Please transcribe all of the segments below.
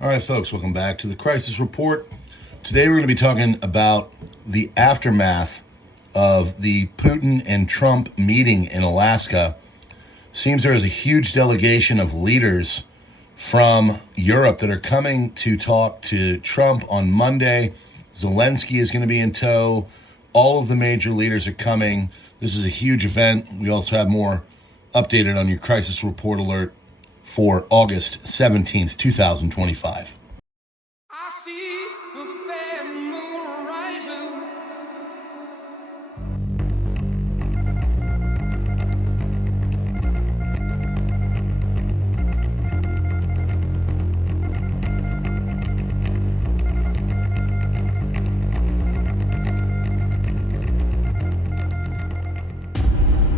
All right, folks, welcome back to the Crisis Report. Today we're going to be talking about the aftermath of the Putin and Trump meeting in Alaska. Seems there is a huge delegation of leaders from Europe that are coming to talk to Trump on Monday. Zelensky is going to be in tow. All of the major leaders are coming. This is a huge event. We also have more updated on your Crisis Report alert for August 17th, 2025. I see the bad moon rising.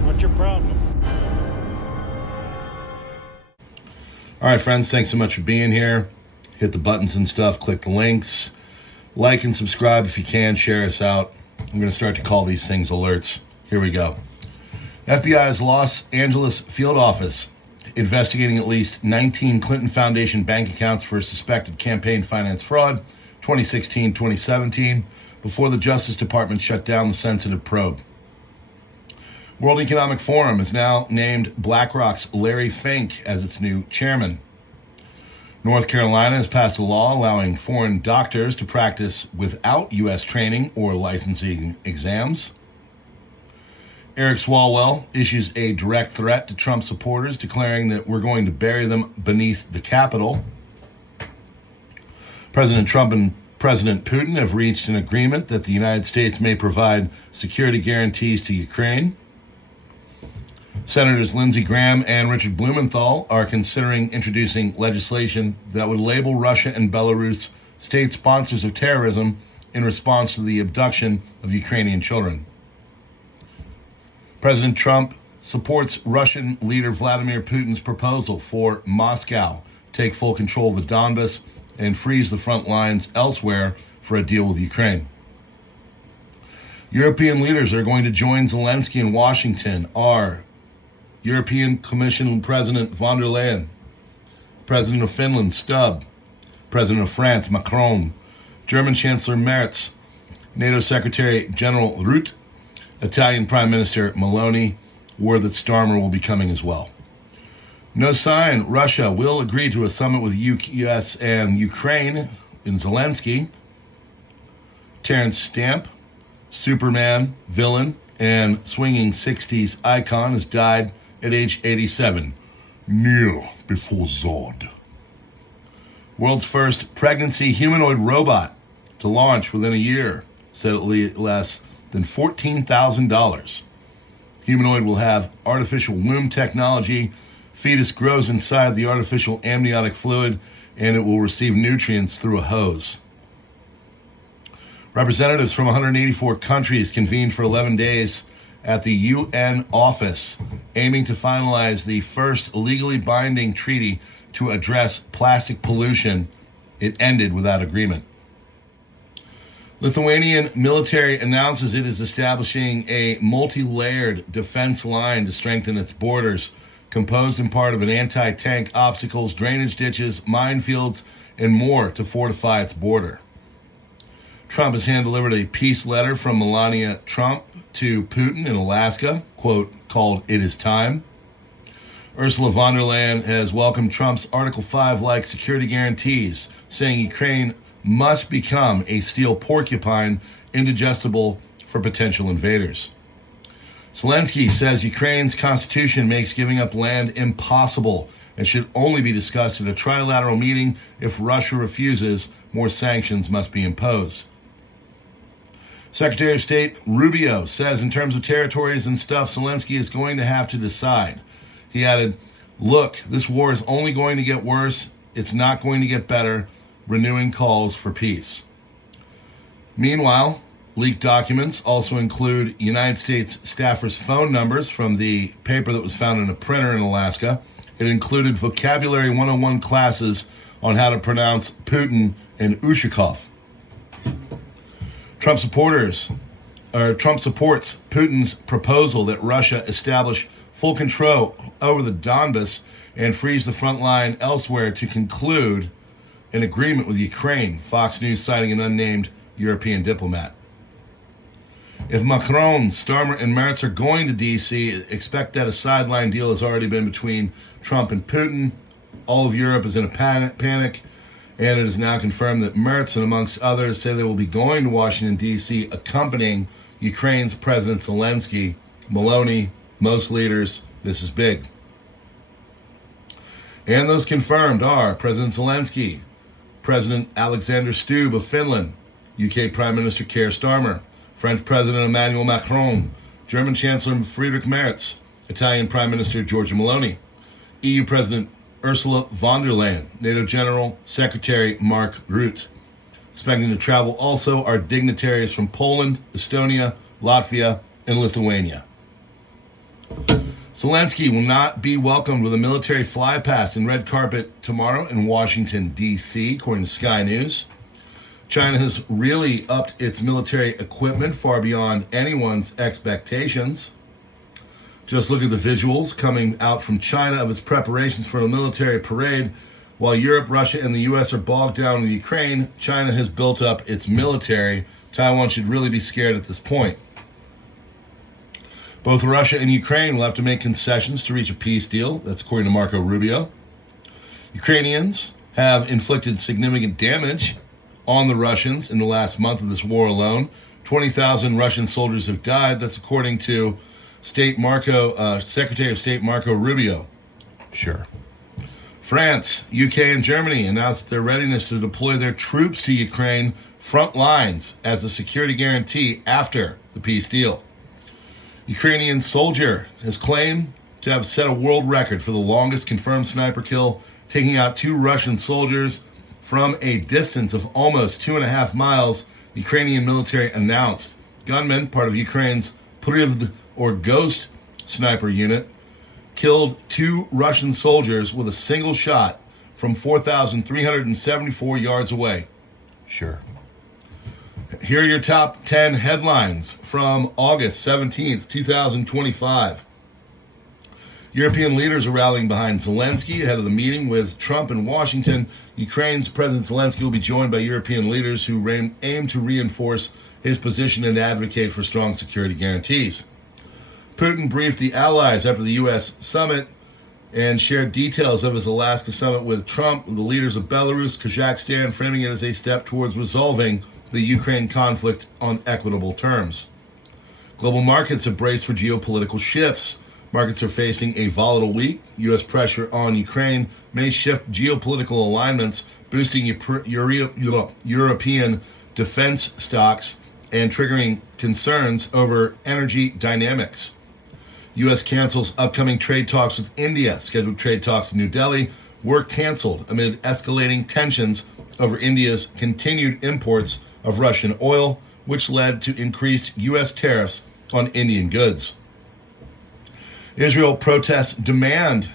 What's your problem? All right, friends, thanks so much for being here. Hit the buttons and stuff, click the links, like and subscribe if you can, share us out. I'm going to start to call these things alerts. Here we go. FBI's Los Angeles field office investigating at least 19 Clinton Foundation bank accounts for suspected campaign finance fraud, 2016-2017, before the Justice Department shut down the sensitive probe. World Economic Forum has now named BlackRock's Larry Fink as its new chairman. North Carolina has passed a law allowing foreign doctors to practice without U.S. training or licensing exams. Eric Swalwell issues a direct threat to Trump supporters, declaring that we're going to bury them beneath the Capitol. President Trump and President Putin have reached an agreement that the United States may provide security guarantees to Ukraine. Senators Lindsey Graham and Richard Blumenthal are considering introducing legislation that would label Russia and Belarus state sponsors of terrorism in response to the abduction of Ukrainian children. President Trump supports Russian leader Vladimir Putin's proposal for Moscow to take full control of the Donbas and freeze the front lines elsewhere for a deal with Ukraine. European leaders are going to join Zelensky in Washington are European Commission President von der Leyen, President of Finland, Stubb, President of France, Macron, German Chancellor Merz, NATO Secretary General Rutte, Italian Prime Minister Meloni. Word that Starmer will be coming as well. No sign Russia will agree to a summit with U.S. and Ukraine in Zelensky. Terrence Stamp, Superman, villain, and swinging 60s icon has died at age 87, kneel before Zod. World's first pregnancy humanoid robot to launch within a year, said at less than $14,000. Humanoid will have artificial womb technology. Fetus grows inside the artificial amniotic fluid, and it will receive nutrients through a hose. Representatives from 184 countries convened for 11 days at the UN office, aiming to finalize the first legally binding treaty to address plastic pollution. It ended without agreement. Lithuanian military announces it is establishing a multi-layered defense line to strengthen its borders, composed in part of an anti-tank obstacles, drainage ditches, minefields, and more to fortify its border. Trump has hand-delivered a peace letter from Melania Trump to Putin in Alaska, quote, called It Is Time. Ursula von der Leyen has welcomed Trump's Article 5-like security guarantees, saying Ukraine must become a steel porcupine indigestible for potential invaders. Zelensky says Ukraine's constitution makes giving up land impossible and should only be discussed at a trilateral meeting. If Russia refuses, more sanctions must be imposed. Secretary of State Rubio says in terms of territories and stuff, Zelensky is going to have to decide. He added, look, this war is only going to get worse. It's not going to get better. Renewing calls for peace. Meanwhile, leaked documents also include United States staffers' phone numbers from the paper that was found in a printer in Alaska. It included vocabulary 101 classes on how to pronounce Putin and Ushakov. Trump supports Putin's proposal that Russia establish full control over the Donbas and freeze the front line elsewhere to conclude an agreement with Ukraine, Fox News citing an unnamed European diplomat. If Macron, Starmer, and Merz are going to D.C., expect that a sideline deal has already been between Trump and Putin. All of Europe is in a panic, and it is now confirmed that Merz and amongst others say they will be going to Washington, D.C., accompanying Ukraine's President Zelensky. Meloni, most leaders, this is big. And those confirmed are President Zelensky, President Alexander Stubb of Finland, UK Prime Minister Keir Starmer, French President Emmanuel Macron, German Chancellor Friedrich Merz, Italian Prime Minister Giorgia Meloni, EU President Ursula von der Leyen, NATO General Secretary Mark Rutte. Expecting to travel also are dignitaries from Poland, Estonia, Latvia, and Lithuania. Zelensky will not be welcomed with a military flypast and red carpet tomorrow in Washington, D.C., according to Sky News. China has really upped its military equipment far beyond anyone's expectations. Just look at the visuals coming out from China of its preparations for a military parade. While Europe, Russia, and the U.S. are bogged down with Ukraine, China has built up its military. Taiwan should really be scared at this point. Both Russia and Ukraine will have to make concessions to reach a peace deal. That's according to Marco Rubio. Ukrainians have inflicted significant damage on the Russians in the last month of this war alone. 20,000 Russian soldiers have died. That's according to Secretary of State Marco Rubio. Sure. France, UK, and Germany announced their readiness to deploy their troops to Ukraine front lines as a security guarantee after the peace deal. Ukrainian soldier has claimed to have set a world record for the longest confirmed sniper kill, taking out 2 Russian soldiers from a distance of almost 2.5 miles. Ukrainian military announced. Gunmen, part of Ukraine's Patriot or Ghost sniper unit, killed 2 Russian soldiers with a single shot from 4,374 yards away. Sure. Here are your top 10 headlines from August 17th, 2025. European leaders are rallying behind Zelensky ahead of the meeting with Trump in Washington. Ukraine's President Zelensky will be joined by European leaders who aim to reinforce his position and advocate for strong security guarantees. Putin briefed the allies after the U.S. summit and shared details of his Alaska summit with Trump, the leaders of Belarus, Kazakhstan, framing it as a step towards resolving the Ukraine conflict on equitable terms. Global markets have braced for geopolitical shifts. Markets are facing a volatile week. U.S. pressure on Ukraine may shift geopolitical alignments, boosting European defense stocks and triggering concerns over energy dynamics. U.S. cancels upcoming trade talks with India. Scheduled trade talks in New Delhi were canceled amid escalating tensions over India's continued imports of Russian oil, which led to increased U.S. tariffs on Indian goods. Israel protests demand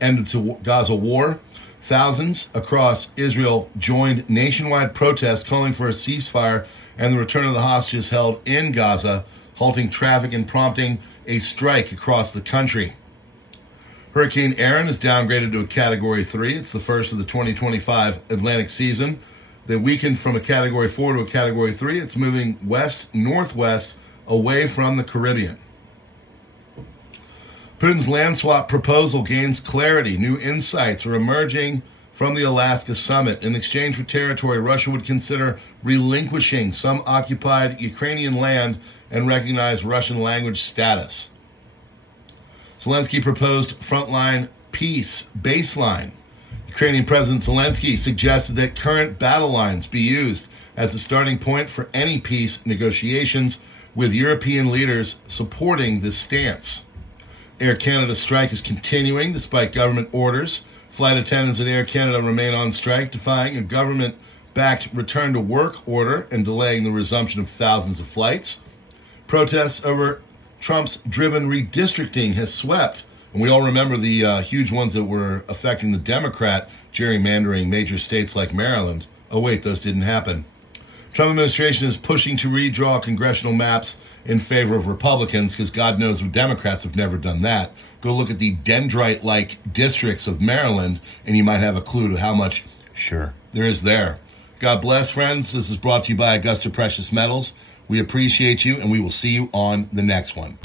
end to Gaza war. Thousands across Israel joined nationwide protests calling for a ceasefire and the return of the hostages held in Gaza, halting traffic and prompting a strike across the country. Hurricane Aaron is downgraded to a Category 3. It's the first of the 2025 Atlantic season. They weakened from a Category 4 to a Category 3. It's moving west-northwest away from the Caribbean. Putin's land swap proposal gains clarity. New insights are emerging from the Alaska summit. In exchange for territory, Russia would consider relinquishing some occupied Ukrainian land and recognize Russian language status. Zelensky proposed frontline peace baseline. Ukrainian President Zelensky suggested that current battle lines be used as a starting point for any peace negotiations, with European leaders supporting this stance. Air Canada's strike is continuing despite government orders. Flight attendants at Air Canada remain on strike, defying a government-backed return-to-work order and delaying the resumption of thousands of flights. Protests over Trump's driven redistricting has swept. And we all remember the huge ones that were affecting the Democrat gerrymandering major states like Maryland. Oh, wait, those didn't happen. Trump administration is pushing to redraw congressional maps in favor of Republicans because God knows the Democrats have never done that. Go look at the dendrite-like districts of Maryland and you might have a clue to how much Sure. There is there. God bless, friends. This is brought to you by Augusta Precious Metals. We appreciate you, and we will see you on the next one.